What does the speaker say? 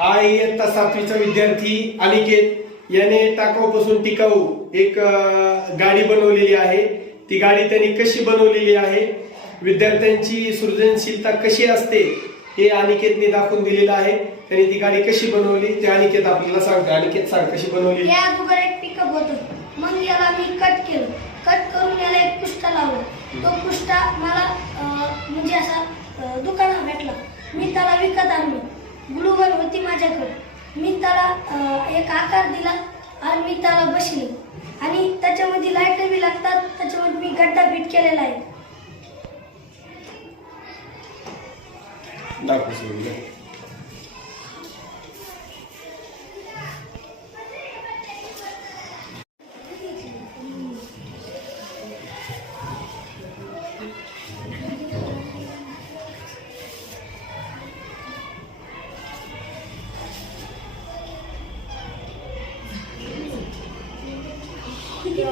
हा इयत्ता 7वीचा विद्यार्थी अनिकेत याने टाकाऊपासून टिकाऊ एक गाडी बनवलेली आहे। ती गाडी त्यांनी कशी बनवलेली आहे, विद्यार्थ्यांची सृजनशीलता कशी असते हे अनिकेतने दाखवून दिलेलं आहे। त्यांनी ती गाडी कशी बनवली ते अनिकेत आपल्याला सांगतो। अनिकेत सांग कशी बनवली। या अगोदर एक पिकअप होतं, मग याला मी कट केलं, कट करून याला एक पुष्टा लावला। तो पुष्टा मला म्हणजे असा दुकानात भेटला, मी त्याला विकत आणलो। ग्लू गन होती माझ्याकडे, मी त्याला एक आकार दिला आणि मी त्याला बसले आणि त्याच्यामध्ये लाईट बी लागतात, त्याच्यामध्ये मी गड्डा फिट केलेला आहे। Yo.